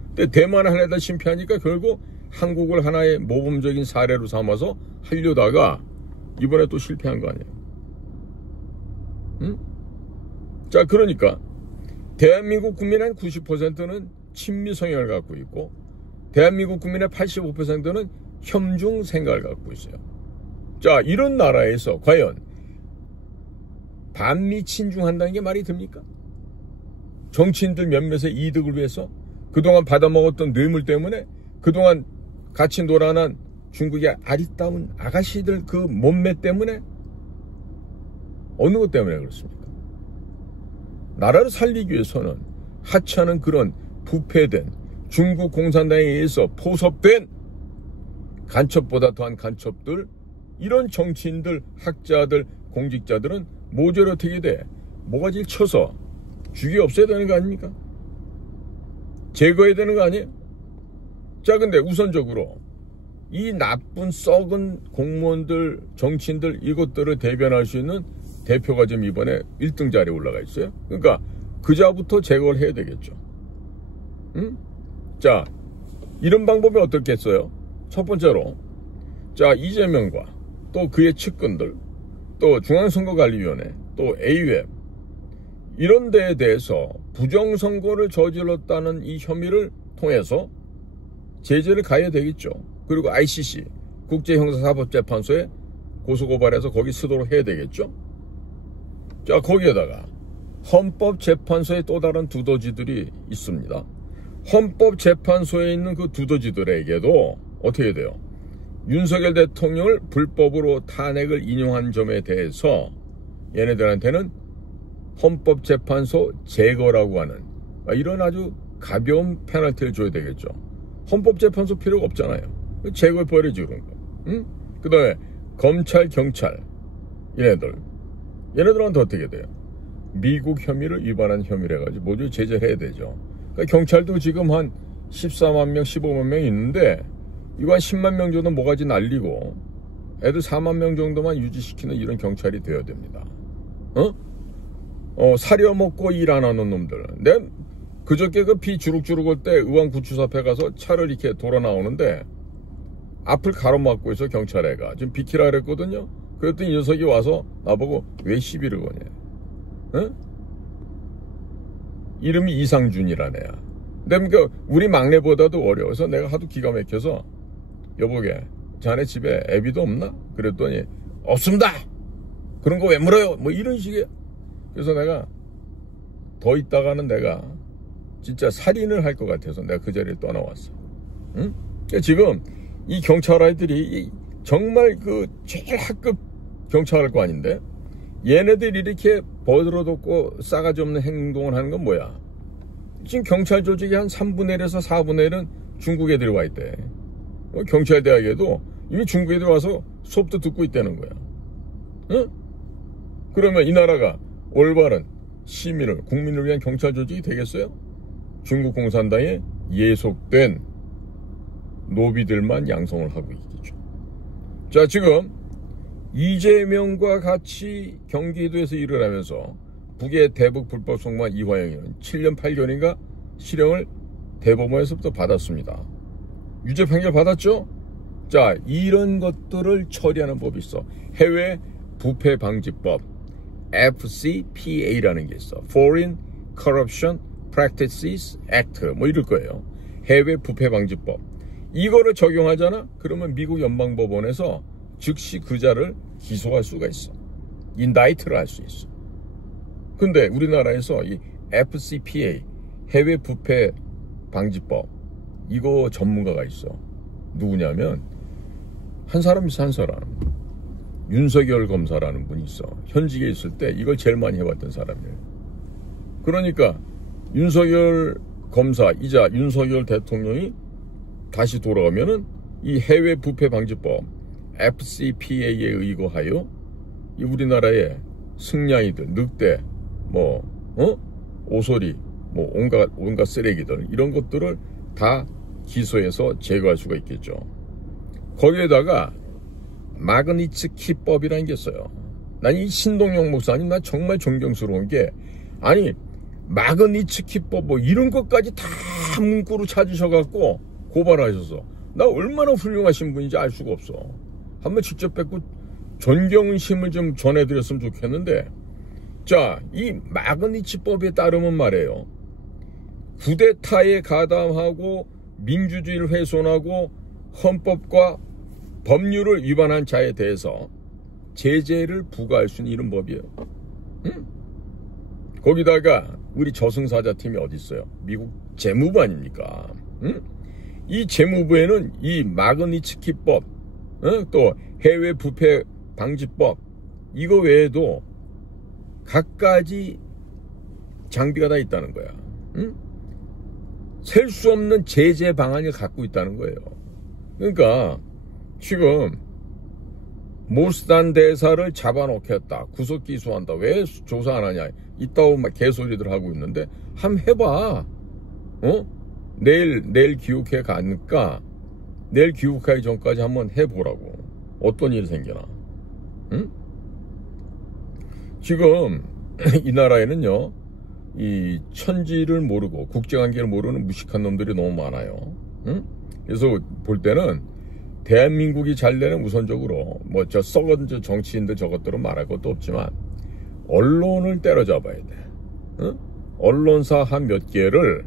근데 대만을 하려다 실패하니까 결국 한국을 하나의 모범적인 사례로 삼아서 하려다가 이번에 또 실패한 거 아니에요. 응? 자, 그러니까 대한민국 국민의 한 90%는 친미 성향을 갖고 있고 대한민국 국민의 85%는 혐중 생각을 갖고 있어요. 자, 이런 나라에서 과연 반미 친중한다는 게 말이 됩니까? 정치인들 몇몇의 이득을 위해서 그동안 받아먹었던 뇌물 때문에 그동안 같이 놀아난 중국의 아리따운 아가씨들 그 몸매 때문에 어느 것 때문에 그렇습니까? 나라를 살리기 위해서는 하찮은 그런 부패된 중국 공산당에 의해서 포섭된 간첩보다 더한 간첩들, 이런 정치인들, 학자들, 공직자들은 모조리 어떻게 돼? 모가지를 쳐서 죽이 없애야 되는 거 아닙니까? 제거해야 되는 거 아니에요? 자, 근데 우선적으로 이 나쁜 썩은 공무원들, 정치인들 이것들을 대변할 수 있는 대표가 지금 이번에 1등 자리에 올라가 있어요. 그러니까 그자부터 제거를 해야 되겠죠. 응? 자, 이런 방법이 어떻겠어요? 첫 번째로, 자, 이재명과 또 그의 측근들, 또 중앙선거관리위원회, 또 AUM 이런 데에 대해서 부정선거를 저질렀다는 이 혐의를 통해서 제재를 가해야 되겠죠. 그리고 ICC 국제형사사법재판소에 고소고발해서 거기 쓰도록 해야 되겠죠. 자, 거기에다가 헌법재판소의 또 다른 두더지들이 있습니다. 헌법재판소에 있는 그 두더지들에게도 어떻게 돼요? 윤석열 대통령을 불법으로 탄핵을 인용한 점에 대해서 얘네들한테는 헌법재판소 제거라고 하는 이런 아주 가벼운 페널티를 줘야 되겠죠. 헌법재판소 필요가 없잖아요. 제거해버리지 그런 거. 응? 그 다음에 검찰, 경찰 얘네들한테 어떻게 돼요? 미국 혐의를 위반한 혐의를 해가지고 모두 제재를 해야 되죠. 그러니까 경찰도 지금 한 14만 명, 15만 명 있는데 이거 한 10만 명 정도 모가지 날리고 애들 4만 명 정도만 유지시키는 이런 경찰이 되어야 됩니다. 사려먹고 일 안 하는 놈들. 내 그저께 그 비 주룩주룩 올 때 의왕구치소 앞에 가서 차를 이렇게 돌아 나오는데 앞을 가로막고 있어 경찰애가. 지금 비키라 그랬거든요. 그랬더니 이 녀석이 와서 나보고 왜 시비를 거냐. 이름이 이상준이라는 애야. 근데 그러니까 우리 막내보다도 어려워서 내가 하도 기가 막혀서 여보게 자네 집에 애비도 없나? 그랬더니 없습니다. 그런 거 왜 물어요? 뭐 이런 식이야. 그래서 내가 더 있다가는 내가 진짜 살인을 할 것 같아서 내가 그 자리를 떠나왔어. 응? 그러니까 지금 이 경찰 아이들이 정말 그 제일 학급 경찰관인데 얘네들이 이렇게 버들어뒀고 싸가지 없는 행동을 하는 건 뭐야? 지금 경찰 조직이 한 3분의 1에서 4분의 1은 중국 애들이 와 있대. 경찰대학에도 이미 중국 애들이 와서 수업도 듣고 있다는 거야. 응? 그러면 이 나라가 올바른 시민을, 국민을 위한 경찰 조직이 되겠어요? 중국 공산당에 예속된 노비들만 양성을 하고 있겠죠. 자, 지금 이재명과 같이 경기도에서 일을 하면서 북의 대북 불법 송만 이화영이는 7년 8개월인가 실형을 대법원에서부터 받았습니다. 유죄 판결 받았죠? 자, 이런 것들을 처리하는 법이 있어. 해외 부패 방지법, FCPA라는 게 있어. Foreign Corruption Practices Act 뭐 이럴 거예요. 해외 부패 방지법. 이거를 적용하잖아? 그러면 미국 연방법원에서 즉시 그자를 기소할 수가 있어. 인다이트를 할 수 있어. 근데 우리나라에서 이 FCPA 해외 부패 방지법 이거 전문가가 있어. 누구냐면 한 사람 있어. 한 사람. 윤석열 검사라는 분이 있어. 현직에 있을 때 이걸 제일 많이 해봤던 사람이에요. 그러니까 윤석열 검사이자 윤석열 대통령이 다시 돌아오면은 이 해외 부패 방지법 FCPA에 의거하여 이 우리나라의 승냥이들, 늑대, 오소리, 온갖 쓰레기들 이런 것들을 다 기소해서 제거할 수가 있겠죠. 거기에다가 마그니츠키법이라는 게 있어요. 난 이 신동영 목사님 나 정말 존경스러운 게 아니 마그니츠키법 이런 것까지 다 문구로 찾으셔갖고 고발하셔서 나 얼마나 훌륭하신 분인지 알 수가 없어. 한번 직접 뵙고 존경심을 좀 전해드렸으면 좋겠는데 자, 이 마그니츠법에 따르면 말이에요. 쿠데타에 가담하고 민주주의를 훼손하고 헌법과 법률을 위반한 자에 대해서 제재를 부과할 수 있는 이런 법이에요. 응? 거기다가 우리 저승사자팀이 어디 있어요? 미국 재무부 아닙니까? 응? 이 재무부에는 이 마그니츠키법, 또 해외 부패 방지법 이거 외에도 갖가지 장비가 다 있다는 거야. 응? 셀 수 없는 제재 방안을 갖고 있다는 거예요. 그러니까 지금 모스단 대사를 잡아놓겠다. 구속 기소한다. 왜 조사 안 하냐. 이따오 막 개소리들 하고 있는데 한번 해봐. 내일 귀국해 가니까 내일 귀국하기 전까지 한번 해보라고. 어떤 일이 생겨나. 응? 지금 이 나라에는요. 이 천지를 모르고 국제관계를 모르는 무식한 놈들이 너무 많아요. 응? 그래서 볼 때는 대한민국이 잘 되는 우선적으로 저 썩은 정치인들 저것들은 말할 것도 없지만 언론을 때려잡아야 돼. 응? 언론사 한 몇 개를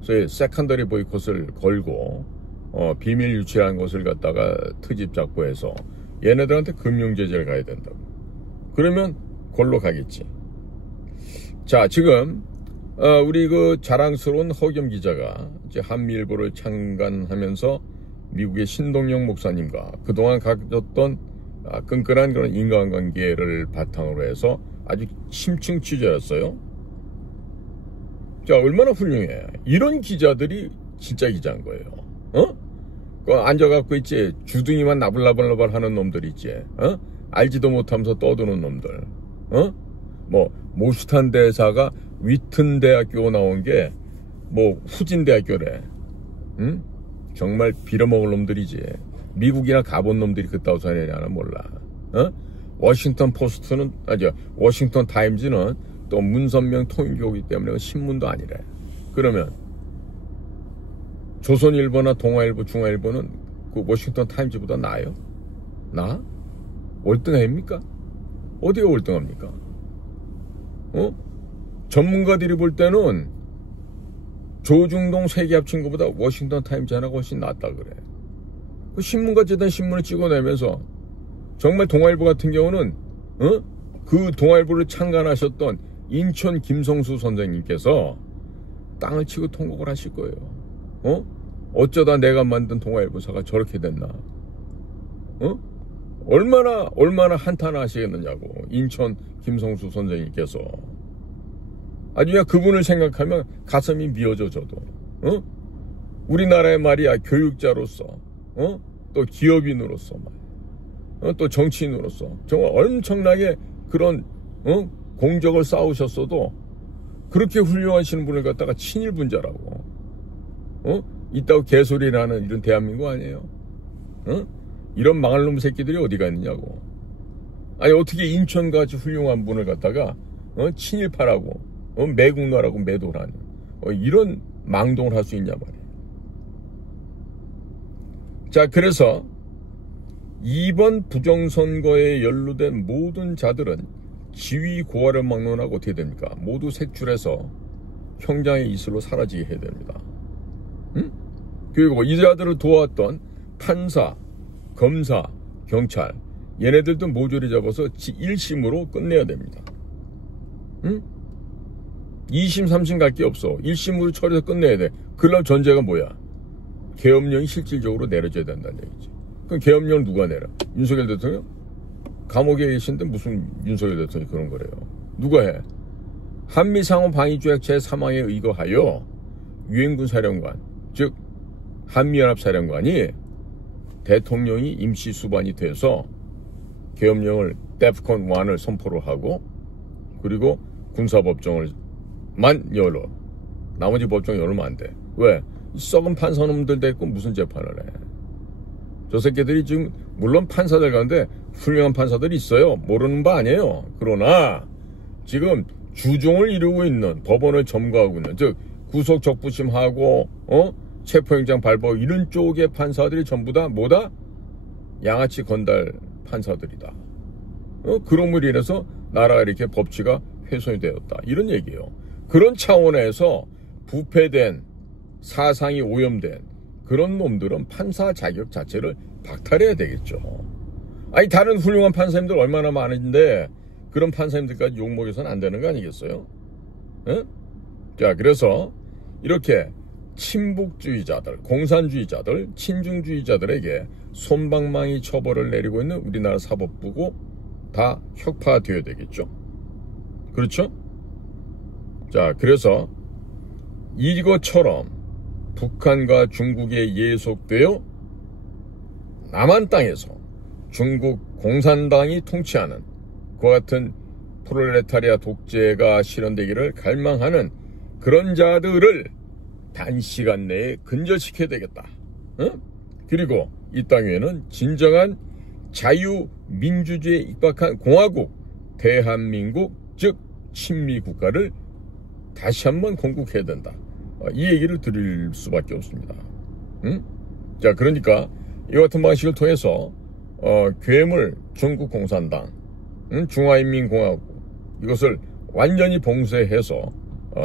소위 세컨더리 보이콧을 걸고 비밀 유치한 것을 갖다가 트집 잡고 해서 얘네들한테 금융제재를 가야 된다고. 그러면 골로 가겠지. 자, 지금 우리 그 자랑스러운 허겸 기자가 이제 한미일보를 창간하면서 미국의 신동영 목사님과 그동안 가졌던 끈끈한 그런 인간관계를 바탕으로 해서 아주 심층 취재였어요. 자, 얼마나 훌륭해. 이런 기자들이 진짜 기자인 거예요. 앉아갖고 있지. 주둥이만 나불나불나불 하는 놈들 있지. 알지도 못하면서 떠드는 놈들. 모스탄 대사가 위튼 대학교 나온 게 후진 대학교래. 응? 정말 빌어먹을 놈들이지. 미국이나 가본 놈들이 그따위 사내냐는 몰라. 워싱턴 포스트는 워싱턴 타임즈는 또 문선명 통일교이기 때문에 신문도 아니래. 그러면 조선일보나 동아일보, 중앙일보는 그 워싱턴 타임즈보다 나아요? 나? 월등합니까? 어디가 월등합니까? 전문가들이 볼 때는 조중동 세계 합친 것보다 워싱턴 타임즈 하나가 훨씬 낫다 그래. 그 신문가 재단 신문을 찍어내면서 정말 동아일보 같은 경우는 그 동아일보를 창간하셨던 인천 김성수 선생님께서 땅을 치고 통곡을 하실 거예요. 어쩌다 내가 만든 동아일보사가 저렇게 됐나. 얼마나 한탄하시겠느냐고. 인천 김성수 선생님께서. 아주 그냥 그분을 생각하면 가슴이 미어져 저도. 우리나라의 말이야 교육자로서 또 기업인으로서 또 정치인으로서 정말 엄청나게 그런 공적을 쌓으셨어도 그렇게 훌륭하신 분을 갖다가 친일분자라고 이따고 개소리라는 이런 대한민국 아니에요. 이런 망할 놈 새끼들이 어디가 있느냐고. 아니 어떻게 인천같이 훌륭한 분을 갖다가 친일파라고 매국노라고 매도라니 이런 망동을 할 수 있냐 말이에요. 자, 그래서 이번 부정선거에 연루된 모든 자들은 지위 고하를 막론하고 어떻게 됩니까? 모두 색출해서 형장의 이슬로 사라지게 해야 됩니다. 응? 그리고 이자들을 도왔던 판사, 검사, 경찰 얘네들도 모조리 잡아서 1심으로 끝내야 됩니다. 응? 2심, 3심 갈 게 없어. 1심으로 처리해서 끝내야 돼. 그럼 전제가 뭐야? 계엄령이 실질적으로 내려져야 된다는 얘기지. 그럼 계엄령을 누가 내려? 윤석열 대통령? 감옥에 계신데 무슨 윤석열 대통령이 그런 거래요. 누가 해? 한미상호 방위조약 제3항에 의거하여 유엔군 사령관, 즉 한미연합사령관이 대통령이 임시 수반이 돼서 계엄령을 데프콘 1을 선포를 하고 그리고 군사법정을 만 열어. 나머지 법정 열으면 안 돼. 왜? 썩은 판사놈들 데리고 무슨 재판을 해. 저 새끼들이 지금 물론 판사들 가운데 훌륭한 판사들이 있어요. 모르는 바 아니에요. 그러나 지금 주종을 이루고 있는 법원을 점거하고 있는 즉 구속적부심하고 체포영장 발부 이런 쪽의 판사들이 전부 다 뭐다? 양아치 건달 판사들이다. 그럼으로 인해서 나라가 이렇게 법치가 훼손이 되었다. 이런 얘기예요. 그런 차원에서 부패된 사상이 오염된 그런 놈들은 판사 자격 자체를 박탈해야 되겠죠. 아니 다른 훌륭한 판사님들 얼마나 많은데 그런 판사님들까지 욕먹여서는 안 되는 거 아니겠어요? 에? 자, 그래서 이렇게 친북주의자들, 공산주의자들, 친중주의자들에게 솜방망이 처벌을 내리고 있는 우리나라 사법부고 다 혁파되어야 되겠죠. 그렇죠? 자, 그래서 이것처럼 북한과 중국에 예속되어 남한 땅에서 중국 공산당이 통치하는 그와 같은 프롤레타리아 독재가 실현되기를 갈망하는 그런 자들을 단시간 내에 근절시켜야 되겠다. 그리고 이 땅 위에는 진정한 자유민주주의에 입각한 공화국, 대한민국, 즉 친미국가를 다시 한번 건국해야 된다. 이 얘기를 드릴 수밖에 없습니다. 자, 그러니까 이 같은 방식을 통해서 괴물 중국 공산당, 중화인민공화국 이것을 완전히 봉쇄해서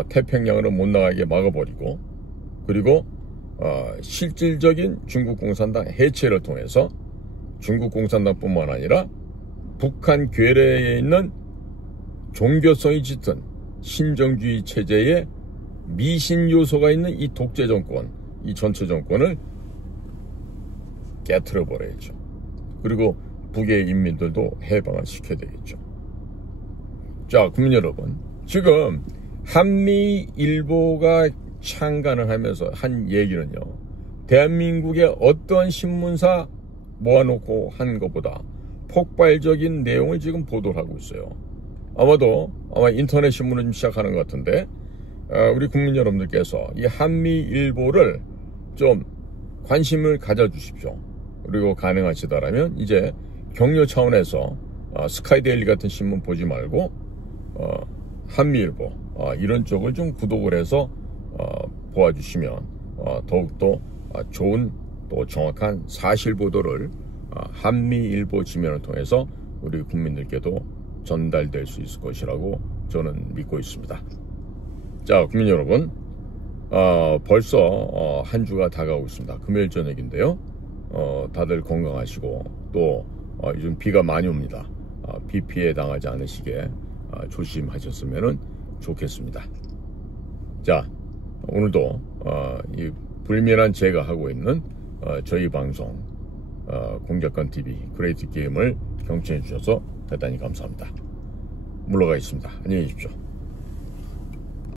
태평양으로 못 나가게 막아버리고 그리고 실질적인 중국 공산당 해체를 통해서 중국 공산당뿐만 아니라 북한 괴뢰에 있는 종교성이 짙은 신정주의 체제에 미신 요소가 있는 이 독재 정권, 이 전체 정권을 깨트려 버려야죠. 그리고 북의 인민들도 해방을 시켜야 되겠죠. 자, 국민 여러분, 지금 한미일보가 창간을 하면서 한 얘기는요, 대한민국의 어떠한 신문사 모아놓고 한 것보다 폭발적인 내용을 지금 보도를 하고 있어요. 아마 인터넷 신문을 시작하는 것 같은데 우리 국민 여러분들께서 이 한미일보를 좀 관심을 가져주십시오. 그리고 가능하시다라면 이제 격려 차원에서 스카이데일리 같은 신문 보지 말고 한미일보 이런 쪽을 좀 구독을 해서 보아주시면 더욱더 좋은 또 정확한 사실 보도를 한미일보 지면을 통해서 우리 국민들께도 전달될 수 있을 것이라고 저는 믿고 있습니다. 자, 국민 여러분, 벌써 한 주가 다가오고 있습니다. 금요일 저녁인데요. 다들 건강하시고 또 요즘 비가 많이 옵니다. 비 피해 당하지 않으시게 조심하셨으면 좋겠습니다. 자, 오늘도 이 불면한 제가 하고 있는 저희 방송 공작관TV 그레이트 게임을 경청해 주셔서 대단히 감사합니다. 물러가겠습니다. 안녕히 계십시오.